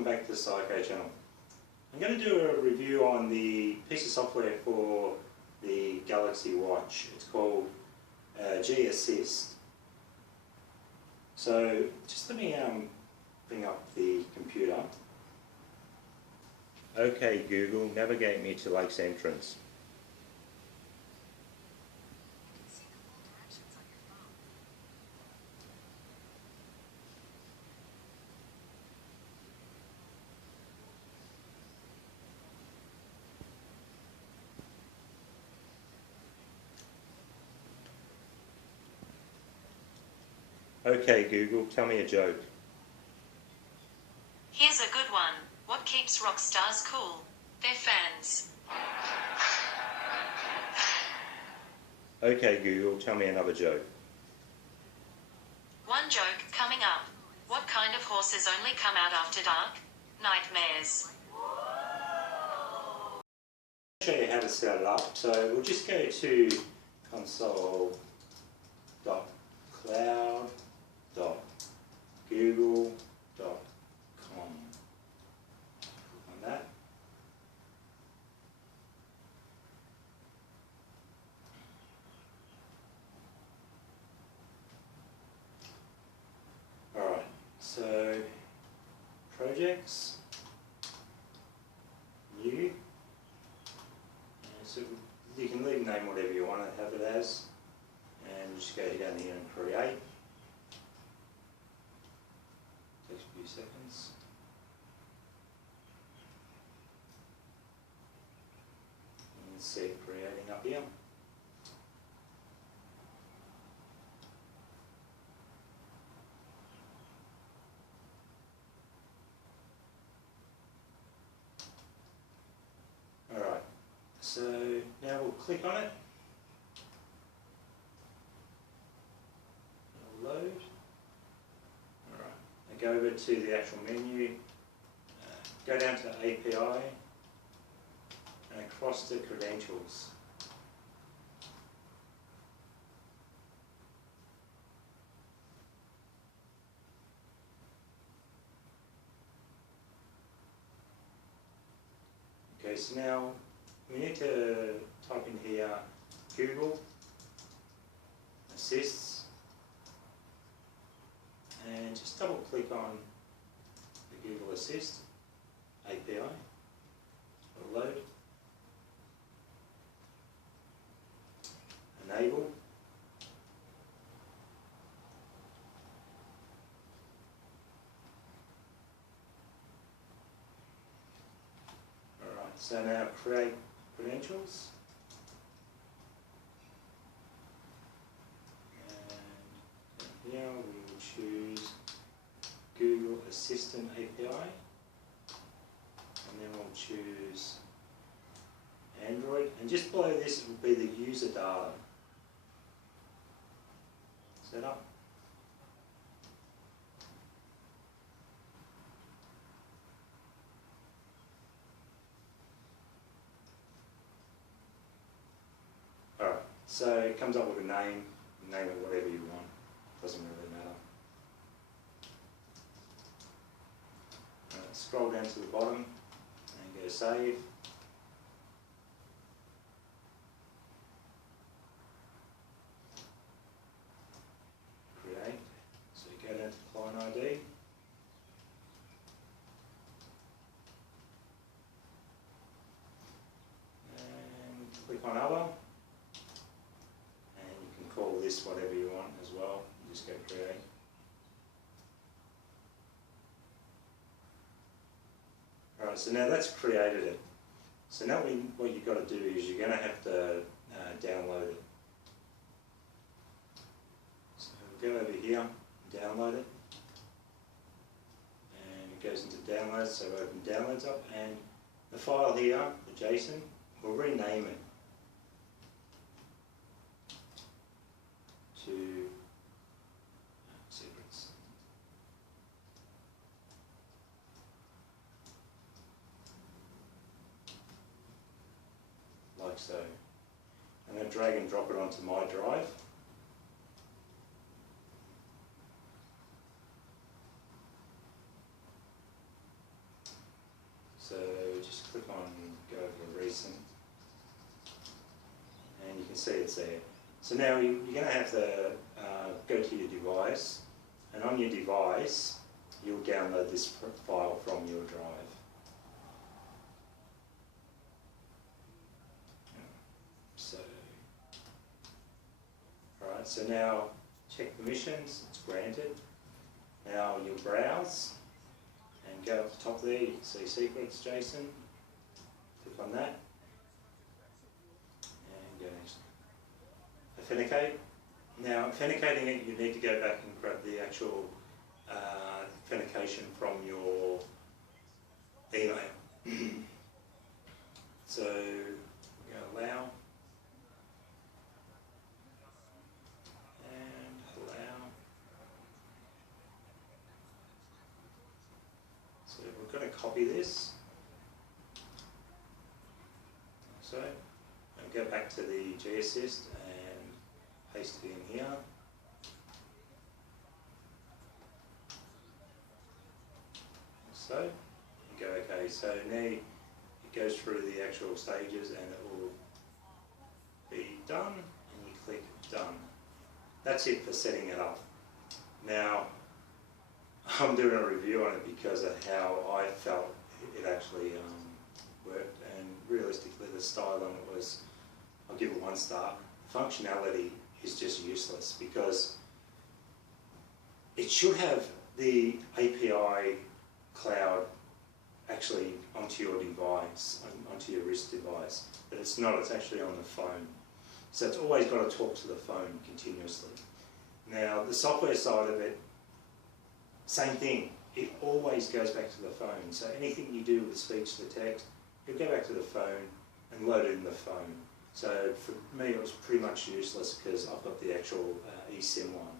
welcome back to the Psycho channel. I'm going to do a review on the piece of software for the Galaxy Watch. It's called G Assist. So just let me bring up the computer. Okay Google, navigate me to Lake's entrance. Okay Google, tell me a joke. Here's a good one. What keeps rock stars cool? Their fans. Okay Google, tell me another joke. One joke coming up. What kind of horses only come out after dark? Nightmares. I'll show you how to set it up. So we'll just go to console.cloud.google.com. Click on that. Alright, so projects, new. So you can leave name whatever you want to have it as, and just go down here and create. Takes a few seconds. And see it creating up here. Alright. So now we'll click on it. It'll load. Alright. Now go over to the actual menu. Go down to API and across to credentials. Okay, so now we need to type in here Google Assists and just double click on the Google Assist API. It'll load. Enable. Alright, so now create credentials, and here we will choose Google Assistant API, and then we'll choose Android, and just below this will be the user data setup. Alright, so it comes up with a name it whatever you want, doesn't really matter. Scroll down to the bottom and go save. Create, so you go down to client ID. And click on other. Call this whatever you want as well, just go create. Alright, so now that's created it. So now what you've got to do is you're going to have to download it. So go over here and download it. And it goes into downloads, so open downloads up, and the file here, the JSON, we'll rename it to secrets. Like so. I'm going to drag and drop it onto my drive. go over recent, and you can see it's there. So now you're going to have to go to your device, and on your device you'll download this file from your drive. So, alright, so now check permissions, it's granted. Now you'll browse and go up the top there, you can see secrets, JSON. Click on that and go next. Authenticate. Now authenticating it, you need to go back and grab the actual authentication from your email. So we go allow and allow. So we're going to copy this. So and go back to the GAssist and paste it in here. So you go okay. So now it goes through the actual stages and it will be done, and you click done. That's it for setting it up. Now I'm doing a review on it because of how I felt it actually worked, and realistically the style on it was, I'll give it 1 star. Functionality is just useless because it should have the API cloud actually onto your device, onto your wrist device, but it's not, it's actually on the phone. So it's always got to talk to the phone continuously. Now the software side of it, same thing, it always goes back to the phone. So anything you do with speech to text, you'll go back to the phone and load it in the phone. So for me it was pretty much useless because I've got the actual eSIM one.